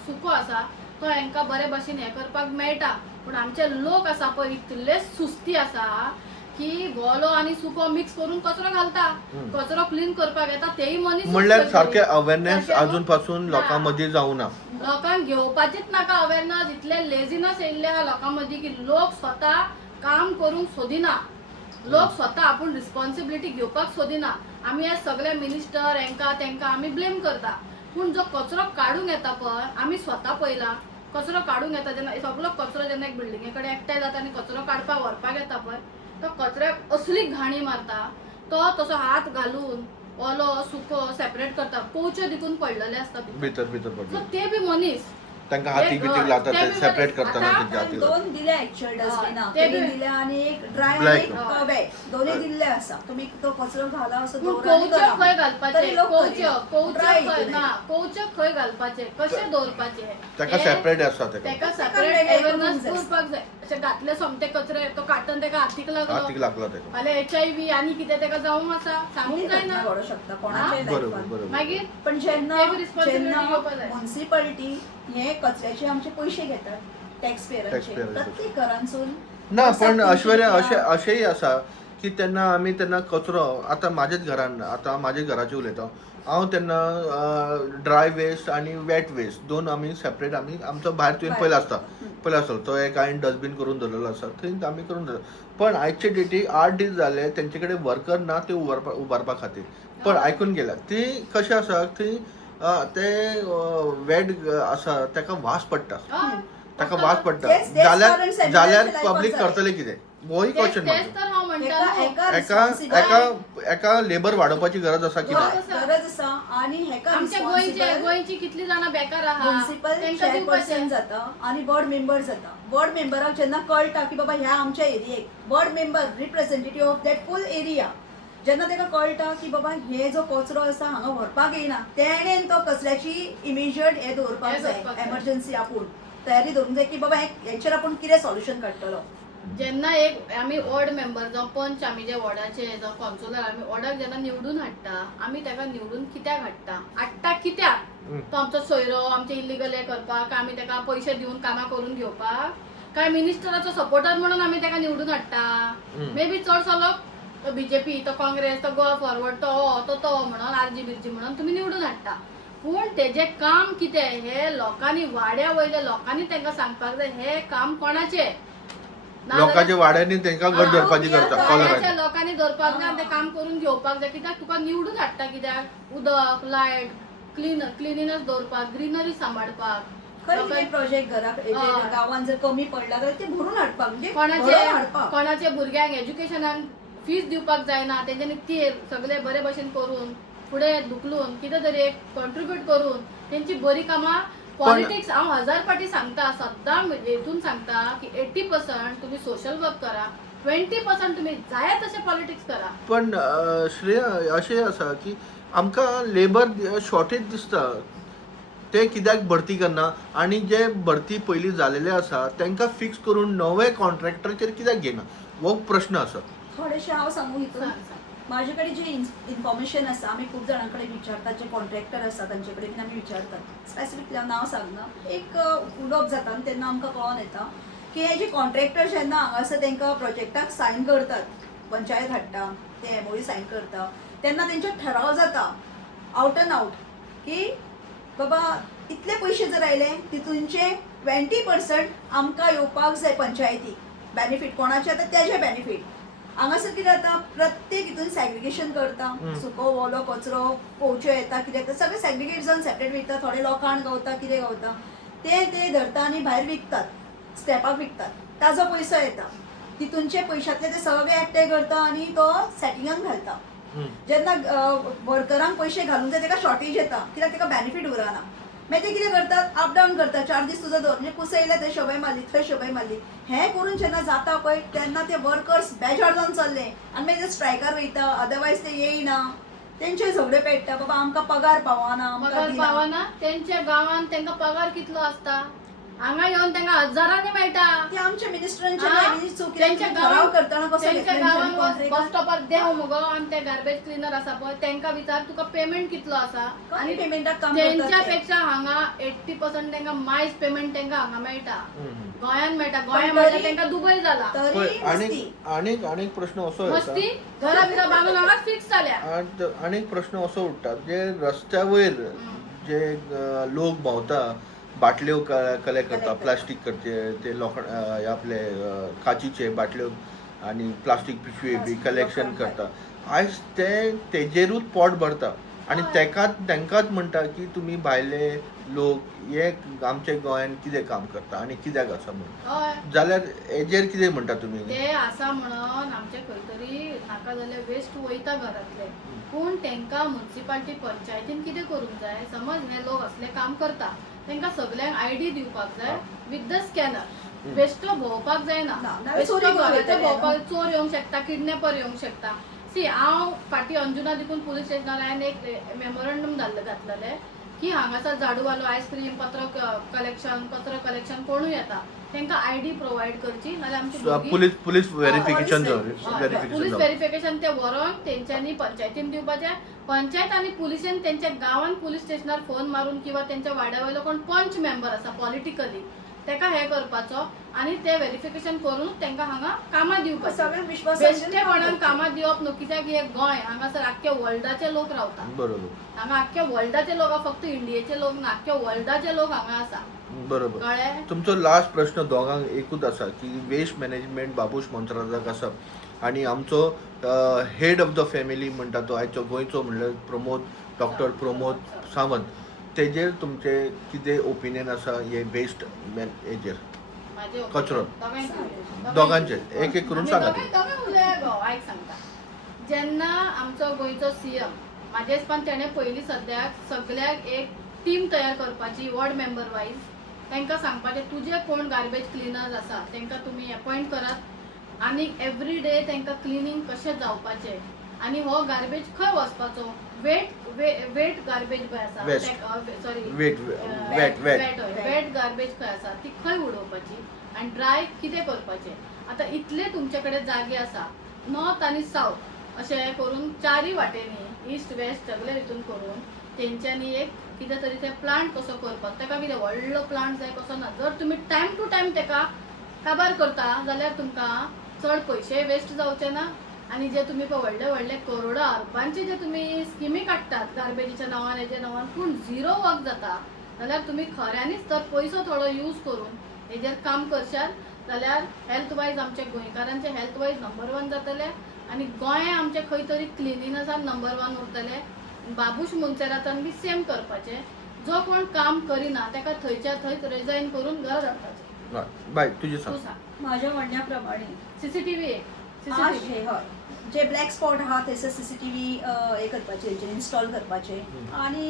सुको आसा तो हेंकां बरे भाशेन हें करपाक मेळटा. पूण आमचे लोक आसा पळय इतले सुस्ती आसा की वोलो आनी सुको मिक्स करून कचरो घालता. कचरो क्लीन करपाक येता तेय मनीस म्हणल्यार सारखे अवेअरनेस सारके अजून पासून लोकां मदीं जावना. लोकांक घेवपाचीच नाका अवेअरनेस. इतले लेझीनस येयल्ल्या लोकां मदीं की लोक स्वता काम करूंक सोदिना. लोक स्वता आपूण रिस्पॉन्सिबिलिटी घेवपाक सोदिना. आमी हे सगळे मिनिस्टर हेंकां तेंकां आमी ब्लेम करता. पूण जो कचरो काडूंक येता पळय आमी स्वता पयला कचरो काडूंक येता जेन्ना सगळो कचरो जेन्ना एक बिल्डिंगे कडेन एकठांय जाता आनी कचरो काडपाक व्हरपाक येता पळय तो कचऱ्याक असली घाणी मारता. तो तसो हात घालून ओलो सुको सेपरेट करता. कोवच्यो देखून पडलेले आसता भितर भितर सो पडले ते बी मनीस तांकां हातीक बितीक लाता ते ते बी सेपरेट बरें. करतना आता तेंच्या हातीक दोन दिल्या एक्चुअल डस्टबिना, ते क्लीन बी- दिल्या आणि एक ड्राय Black. आणि एक वेट दोन्ही दिल्ले आसा. तुम्ही तो कचरो घाला असो पूण दवरा आणि कोवच्यो करा. खंय घालपाचे, तरी लोक कोवच्यो करिना. Dry खंय हितून ना, आहे. कोवच्यो खंय घालपाचे, कशे दवरपाचे ताका हे सेपरेट आसा ताका तेका ताका सेपरेट वेगळे अवेअरनेस करूंक जाय. करपाक जाय. अशे घातले सोमते कचरे तो काडटन तेका हातीक हातीक लागलो लागला ताका. फाल्यां HIV आनी कितें तेका जावंक आसा सांगूंक जायना. घडू शकता कोणाच्याय बरोबर लायफान. बरोबर मागीर पण जेन्ना ते बी responsibility घेवपाक जाय. म्युन्सिपालिटी हे कचऱ्याचे आमचे पैसे घेतात टॅक्स पेयरांचे Taxpayer. प्रत्येक घरांसून ना पण वर्साक ऐश्वर्या 300 अशेंय आसा की तेन्ना आमी तेन्ना कचरो आतां म्हाजेच घरान आतां म्हाजे घराचें उलयता हांव तेन्ना ड्राय वेस्ट आनी वेट वेस्ट दोन आमी सेपरेट आमी आमचो भायर तुवें भायर. पयलो आसता हं. पयलो आसता तो एक हांवें डस्टबीन करून दवरलेलो आसा थंय आमी करून दवरता पण आयचे डेटीक 8 दीस जाले तेंचे कडेन वर्कर ना ते उबारपा खातीर पण आयकून गेल्या ती कशें आसा थंय ते वेट आसा ताका वास पडटा हय. ताका वास पडटा तेच कारण जाल्यार सेमिनारच्या जाल्यार लायफाक पब्लीक जालें. करतले कितें होय क्वेश्चन तेच तर हांव एका म्हणटा एका एका responsible- एका एका लेबर वाडोवपाची गरज आसा गरज कित्याक आसा. गरज आसा आणि हेका आमच्या गोंयची कितली जाणां बेकार आहा म्युन्सिपल तेंका चेअरपर्सन दिवपाचें जाता आणि वॉर्ड मेंबर जाता वॉर्ड मेंबराक जेन्ना कळटा की बाबा ह्या आमच्या एरियेक ward member representative of that full area जेन्ना ताका कळटा की बाबा हे जो कचरो आसा हांगा व्हरपाक येयना तेणेन तो कचऱ्याची इमिजिएट हे दवरपाक हे जाय दवरपाक जाय. एमर्जन्सी आपूण तयारी दवरूंक जाय की बाबा हेचेर आपूण कितें सॉल्युशन काडटलो जेन्ना एक आमी वॉर्ड मेंबर जावं पंच आमी जे वॉर्डाचे जावं कावन्सिलर आमी वॉर्डाक जेन्ना निवडून हाडटा आमी ताका निवडून कित्याक हाडटा कित्याक तो आमचो सोयरो आमचे इल्लीगल हे करपाक काय आमी ताका पयशे दिवन कामां करून घेवपाक काय मिनिस्टराचो सपोर्टर म्हणून आमी ताका निवडून हाडटा मे बी चडसो लोक तो बीजेपी तो काँग्रेस तो गोवा फॉरवर्ड तो म्हणून आरजी बिरजी म्हणून तुमी निवडून हाडटा पूण तेजें काम कितें हे लोकांनी वाड्या वयल्या लोकांनी तांकां सांगपाक जाय हे काम कोणाचें लोकांचे वाड्यांनी तांकां घट धरपाची करता वाड्याच्या कॉलरांनी लोकांनी धरपाक जाय ते काम करून घेवपाक जाय कित्याक तुका निवडून हाडटा कित्याक उदक लायट क्लिनिनस दवरपाक ग्रीनरी सांबाळपाक खंय कितें प्रोजेक्ट घराक हय. गांवांत जर कमी पडला जाल्यार ते भरून हाडपाक म्हणजे भरून हाडपाक कोणाचे भुरग्यांक एज्युकेशनाक फीज दिवपाक जायना तेंच्यांनी ती सगळे बरे भशेन करून फुडें धुकलून कितें तरी एक कॉन्ट्रिब्यूट करून तेंची बरी कामां पॉलिटिक्स हांव 1000 फावटी सांगता सद्दां हेतून सांगता की 80% तुमी सोशल वर्क करा 20% तुमी जाय तशें पॉलिटिक्स करा पण श्रेया अशें आसा की आमकां लेबर शॉर्टेज दिसता ते कित्याक भरती करना आनी जे भरती पयलीं जालेले आसा तांकां फिक्स करून नवे कॉन्ट्रॅक्टराचेर कित्याक घेना हो प्रश्न आसा थोडेशें हांव सांगू हितून सांग, सांग. माझे कडेन जे इन्फॉर्मेशन आसा आमी खूब जाणां कडेन विचारतात जे कॉन्ट्रॅक्टर आसा तांचे कडेन बीन आमी विचारतात स्पेसिफिक नांव सांगना एक उलोवप जाता आनी तेन्ना आमकां कळोन येता की हे जे कॉन्ट्रॅक्टर जेन्ना हांगासर तांकां प्रोजेक्टाक सायन करतात पंचायत हाडटा ते एमओयू सायन करता तेन्ना तेंचो ठराव जाता आउट एंड आउट की बाबा इतले पयशे जर आयले तितूनचे 20% आमकां येवपाक जाय पंचायतीक बेनिफीट कोणाचे आतां तेजे बेनिफीट हांगासर कितें जाता प्रत्येक हितून सॅग्रिगेशन करता सुको वोलो कचरो पोवच्यो येता कितें येता सगळें सॅग्रिगेट जावन सेपरेट विकता थोडे लोकांक गावता कितें गावता ते धरता आनी भायर विकतात स्टेपाक विकतात ताजो पयसो येता तितूनचे पयशांतले ते सगळे एकठांय करता आनी तो सेटिंगाक घालता जेन्ना वर्करांक पयशे घालूंक जाय ताका शॉर्टेज येता कित्याक ताका बेनिफीट उरना मागीर ते कितें करतात अप डावन करतात 4 दीस तुजो दवर म्हणजे कुसयले ते शोबाय मारली थंय शोबाय मारली हें करून जेन्ना जाता पळय तेन्ना ते वर्कर्स बेजार जावन चल्ले आनी मागीर ते स्ट्रायकार वयता अदरवायज ते येयना तेंचे झगडे पेट्टा बाबा आमकां पगार पावना पगार पावना तेंच्या गांवांत तांकां पगार कितलो आसता हांगा येवन तांकां हजारांनी मेळटा ते आमच्या मिनिस्टरांचे हा? तेंच्या ठराव करतना कसो तेंच्या गांवांत बस घेतला स्टॉपार देव मुगो आनी ते गार्बेज क्लिनर आसा पळय तांकां विचार तुका पेमेंट कितलो आसा आनी पेमेंटाक काम तेंच्या करतात ते. पेक्षा हांगा 80% तांकां मायज पेमेंट तांकां हांगा मेळटा गोंयांत मेळटा पण गोंयांत मेळटा तरी- तांकां दुबय जाला तरी मस्ती. आनीक प्रश्न असो येता मस्ती घरा बिरा बांदून हांगा फिक्स जाल्या आनीक प्रश्न असो उठटा जे रस्त्या वयर जे लोक भोंवता बाटल्यो कलेक्ट करता प्लास्टीक करचे ते लोखंड आपले काचीचे बाटल्यो आनी प्लास्टीक पिशवी बी कलेक्शन करता आयज ते तेजेरूच पोट भरता आनी तांकांच म्हणटा की तुमी भायले लोक हे आमच्या गोंयान कितें काम करता आनी कित्याक आसा म्हणून हय जाल्यार हेजेर कितें म्हणटा तुमी ते आसा म्हणून आमचे खंय तरी नाका जाल्यार वेस्ट वयता घरांतले पूण तांकां म्युन्सिपालिटी पंचायतीन कितें करूंक जाय समज हे लोक असले काम करता तांकां सगल्यांक आयडी दिवपाक जाय विथ द स्कॅनर बेश्टो भोंवपाक जायना ना, बेश्टो चोरी करून घरांतले वयतले भोंवपाक चोर येवंक शकता किडनॅपर येवंक शकता सी हांव फाटीं अंजुना देखून पुलीस स्टेशनार हांवें एक मेमोरंडम घातलेलें की हांगासर झाडूवालो आयस्क्रीम कचरो कलेक्शन कोणूय येता तांकां आयडी प्रोवायड करची नाल्यार आमची भुरगीं पुलीस व्हेरिफिकेशन पुलीस व्हेरिफिकेशन ते व्हरोन तेंच्यांनी पंचायतीन दिवपाचें पंचायत आनी पुलिसेन तेंच्या गांवांत पुलीस स्टेशनार फोन मारून किंवा तेंच्या वाड्या वयलो कोण पंच मेंबर आसा पॉलिटिकली तेका हे करपाचो आणि ते व्हेरिफिकेशन करून तांकां हांगा कामां दिवपाचें. सगळ्यांक विश्वास बेश्टेपणान कामां दिवप न्हू, कित्याक हे गोंय हांगासर आख्ख्या वर्ल्डाचे लोक रावतात. बरोबर हांगा आख्ख्या वर्ल्डाचे लोक, फक्त इंडियेचे लोक ना, आख्ख्या वर्ल्डाचे लोक हांगा आसा. बरोबर. कळ्ळें? तुमचो लास्ट प्रश्न दोगांक एकूच आसा की वेस्ट मॅनेजमेंट बाबूश मोन्सराताक आसप आणि आमचो हेड ऑफ द फॅमिली म्हणटा तो आयचो गोंयचो म्हणल्यार डॉक्टर प्रमोद सावंत, तेजेर तुमचे कितें ओपिनियन आसा हे वेस्ट हेजेर माझे कचरो दोगांयचे. दोगांचे एक एक करून सांगा ते. दोगांय उलया गो, आयक सांगता. जेन्ना आमचो गोंयचो सीएम म्हाजे हिसपान तेणें पयलीं सद्याक सगळ्याक एक टीम तयार करपाची वॉर्ड मेंबर वायज, तांकां सांगपाचें तुजे कोण गार्बेज क्लिनर्स आसा तांकां तुमी अपॉयंट करात आनी एवरी डे तांकां क्लिनींग कशें जावपाचें आनी हो गार्बेज खंय वचपाचो. वेट गार्बेज पळय आसा, Waste. Sorry wait wait garbage खंय आसा ती खंय उडोवपाची आनी ड्राय कितें करपाचें. आतां इतले तुमचे कडेन जागे आसा, नॉर्थ आनी सावथ अशें करून चारय वाटेनी, ईस्ट वेस्ट सगळे हितून करून तेंच्यांनी एक कितें तरी ते प्लांट कसो करपाक, ताका कितें व्हडलो प्लांट जाय कसो ना. जर तुमी टायम टू टायम ताका काबार करता जाल्यार तुमकां चड पयशे वेस्ट जावचे ना आनी जे तुमी पळय व्हडले व्हडले करोडो अरबांचे जे तुमी स्किमी काडटात गार्बेजीच्या नांवान हेच्या नांवान, पूण झिरो वर्क जाता, जाल्यार तुमी खऱ्यांनीच तर पयसो थोडो यूज करून हेजेर काम करशात जाल्यार हेल्थ वायज आमच्या गोंयकारांचे हेल्थ वायज नंबर 1 जातले आनी गोंय आमचे खंय तरी क्लिनिनेसान नंबर 1 उरतले. बाबूश मोन्सेरातान बी सेम करपाचें. जो कोण काम करिना ताका थंयच्या थंयच रिजायन करून घर धाडपाचें. बाय तुझे तूं सांग. सांग. माझ्या म्हणण्याप्रमाणे सीसीटीव्ही CCTV हय, जे ब्लॅक स्पॉट आहा थंयसर CCTV हे करपाचे, इन्स्टॉल करपाचे आणि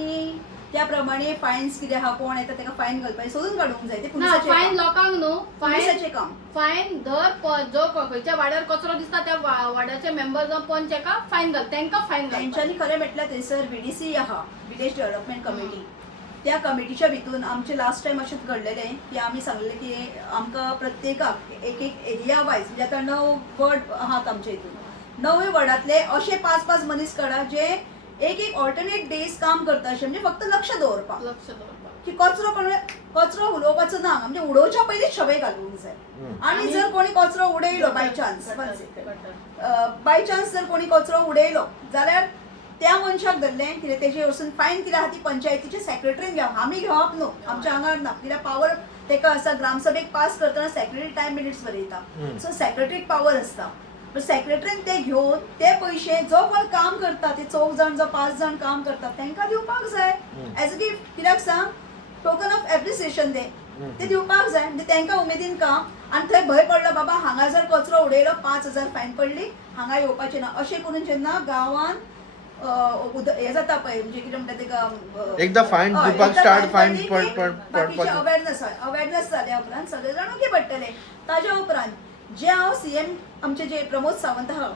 त्या प्रमाणे फायन्स कितें आहा, कोण येता ताका फायन घालपाचे, सोदून काडूंक जाय. ते ना फायन लोकांक न्हू, पुलिसाचें काम. फायन दर जो खंयच्या वाड्यार कचरो दिसता त्या वाड्याचे मेंबर जावन पंच एका फायन घाल, तांकां फायन घाल. तेंच्यांनी खरें म्हटल्यार थंयसर VDC आहा, विलेज डेव्हलपमेंट कमिटी, त्या कमिटीच्या भितून आमचे लास्ट टायम अशेंच घडलेलें की आमी सांगलें की आमकां प्रत्येकाक एक एरिया वायज, म्हणजे आतां 9 वॉर्ड आहात आमचे हितून, 9 वॉर्डांतले अशे 5-5 मनीस काडा जे एक ऑल्टरनेट डेज काम करता, अशें म्हणजे फक्त लक्ष दवरपाक की कचरो उडोवपाचो ना, म्हणजे उडोवच्या पयलींच शवे घालूंक जाय. आनी जर कोणी कचरो उडयलो बाय चान्स जर कोणी कचरो उडयलो जाल्यार त्या मनशाक धरलें, कितें तेजे वरसून फायन कितें आहा ती पंचायतीचे सेक्रेटरीन घेवप, आमी घेवप न्हू, आमच्या हांगार ना, कित्याक पावर तेका आसा. ग्रामसभेक पास करतना सेक्रेटरी टायम मिनिट्स बरयता, सो सेक्रेटरीक पावर आसता. सेक्रेटरीन ते घेवन ते पयशे जो कोण काम करता, ते 4 जाण जो 5 जाण काम करता तांकां दिवपाक जाय एज अ गिफ्ट. कित्याक सांग, टोकन ऑफ एप्रिसिएशन ते दिवपाक जाय, म्हणजे तांकां उमेदीन काम. आनी थंय भंय पडलो बाबा हांगा जर कचरो उडयलो 5,000 फायन पडली, हांगा येवपाचें ना, अशें करून जेन्ना गांवान हे जाता पळय, म्हणजे कितें म्हणटा तेका एकदा फायन दिवपाक स्टार्ट फायन बाकीचे अवेरनेस जाल्या उपरांत सगळे जाण ओके पडटले. ताज्या उपरांत जे हांव CM आमचे जे प्रमोद सावंत आहा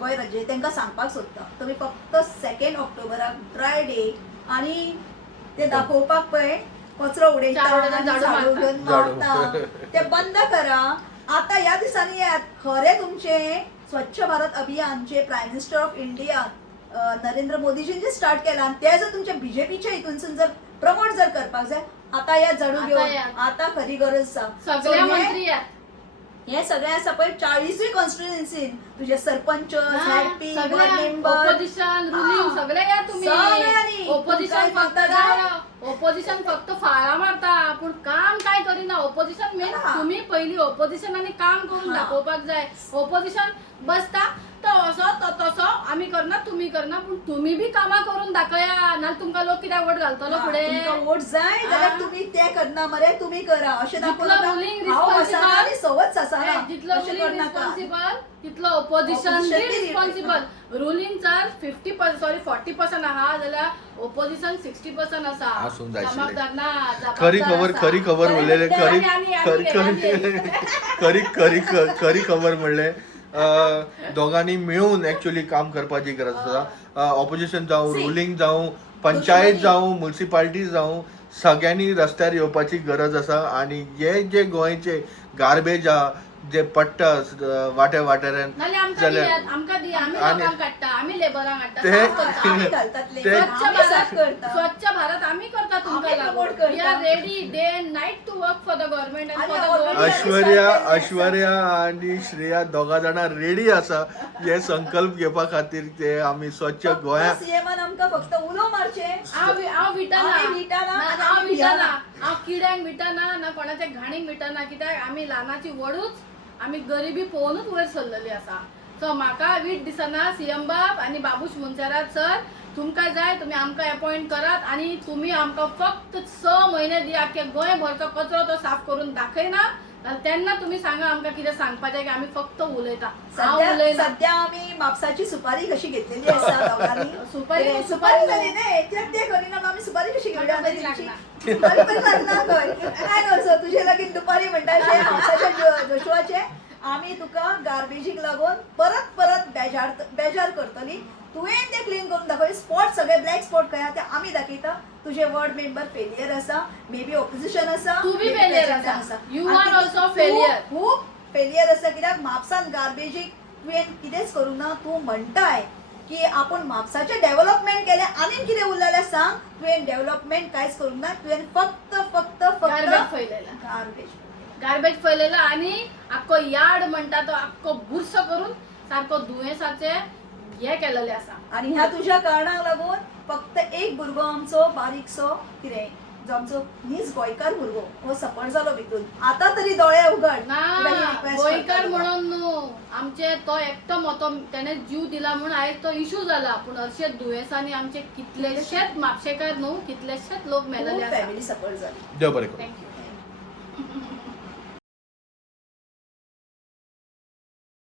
गोंय राज्य, तांकां सांगपाक सोदता, तुमी फक्त 2 ऑक्टोबराक ड्राय डे आनी ते दाखोवपाक पळय कचरो उडयता झाडू घेवन मारता, ते बंद करा. आता ह्या दिसांनी यात खरे तुमचे स्वच्छ भारत अभियान जे prime minister of India Narendra मोदीजींनी जे स्टार्ट केला, आणि ते जर तुमच्या बीजेपीच्या हितूनसून जर प्रमोट जर करपाक जाय, आता या झाडू घेवन आता खरी गरज आसा. सगळे मंत्री हे सगळे आसा पळय 40 कॉन्स्टिट्युएन्सीन तुझे sarpanch, MP, ward member, opposition, ruling सगळे या तुम्ही. ऑपोजिशन फक्त फाळा मारता पूण काम काय करिना. ऑपोजिशन मेन तुम्ही पहिली ऑपोजिशनाने काम करून दाखोवपाक जाय. ऑपोजिशन बसता तो असो तो तसो, आम्ही करना तुम्ही करना, पण तुम्ही बी कामां करून दाखया, नाल्यार तुमकां लोक कित्याक वोट घालतलो फुडें. तुमकां वोट जाय जाल्यार तुम्ही ते करना मरे, तुम्ही करा अशें दाखोवपाक. सवच आसा जितलो रुलिंग रिस्पॉन्सिबल तितलो ऑपोजिशन रिस्पॉन्सिबल. रुलिंग जर 40% आहा जाल्यार ऑपोजिशन 60% आसा. खरी खबर म्हणलेले खरी खबर म्हणले दोघांनी मिळून ऍक्च्युअली काम करपाची गरज आसा. ऑपोजिशन जावं, रुलिंग जावं, पंचायत जावं, म्युनिसिपालिटी जावं, सगळ्यांनी रस्त्यार येवपाची गरज आसा. आणि हे जे गोंयचे गार्बेज आहा जे पडटा वाट्या वाट्याऱ्यान नाल्यार आमकां जाल्यार दियात, आमकां दिया, आमी आणि- लोकांक काडटा, आमी लेबरांक हाडटा, ते- साफ करता. आम्ही घालतातले ते- स्वच्छ आम्ही साफ भारत करता. स्वच्छ भारत आम्ही करता तुमकां आम्ही लागून. promote करता. We are ready day and night to work for the government and आणि for the already government. Aishwarya आणि श्रेया दोगा जाणां रेडी आसा हे संकल्प घेवपा खातीर ते आमी स्वच्छ गोंया सीएमान आमकां फक्त उलो मारचे हांव विटाना आमी विटाना ना, आणि हांव आमी विटाना भियाना. हांव किड्यांक विटाना ना कोणाच्या घाणीक विटाना कित्याक आमी ल्हानाची व्हडूच आमी गरिबी पळोवनूच वयर सरलेली आसा. सो म्हाका वीट दिसना सीएम बाब आनी बाबूश मुंचेरात सर तुमकां जाय तुमी आमकां अपॉइंट करात आनी तुमी आमकां फक्त 6 म्हयने दिया आख्खे गोंयभरचो कचरो तो साफ करून दाखयना तेन्ना तुमी सांगा आमकां कितें सांगपाचें की आमी फक्त उलयता. हांव सध्या उलयना. सध्या आम्ही म्हापसाची सुपारी कशी घेतलेली आसा दोघांनी सुपारी- ते सुपारी झाली नाही ते करीना मग आम्ही सुपारी कशी घेऊया म्हाका बरी तुमची? लागना. सुपारी पण लागणार खंय काय नसो तुझे लगीन दुपारी म्हणटा अशें म्हापसाच्या जोशवाचे आम्ही तुका गार्बेजीक लागून परत परत बेजार करतली. तुवें ते क्लीन करून दाखय. स्पॉट सगळे ब्लॅक स्पॉट खंय आहा ते आमी दाखयता. तुझे वॉर्ड मेंबर फेलियर आसा, मे बी ऑपोजिशन आसा, तू बी maybe failure president आसा. You आणि are तू- also तू failure. खूप फेलियर आसा कित्याक म्हापसान गार्बेजीक तुवें कितेंच करूं ना. तू म्हणटाय की आपण म्हापसाचे डेव्हलपमेंट केले आनी कितें उरलेलें सांग. तुवें डेव्हलपमेंट कांयच करूंक ना. तुवें फक्त फक्त गार्बेज फक्त फैलयला गार्बेज फैलयला आनी आख्खो यार्ड म्हणटा तो आख्खो बुरसो करून सारको दुयेंसाचे हे केलेले आसा. आणि ह्या तुझ्या कारणाक लागून फक्त एक भुरगो आमचो बारीकसो कितें जो आमचो नीज गोंयकार भुरगो हो सफर जालो भितून. आतां तरी दोळे उगड ना तुला ही request गोंयकार करता तुका. म्हणून न्हू आमचे तो एकटो मोतो तेणे जीव दिला म्हणून आयज तो इशू जाला पूण अशे दुयेंसांनी आमचे कितलेशेच म्हापशेकार न्हू कितलेशेच लोक मेलेले खूप आसा. फॅमिली सफर जाली. देव बरें करूं. थँक्यू.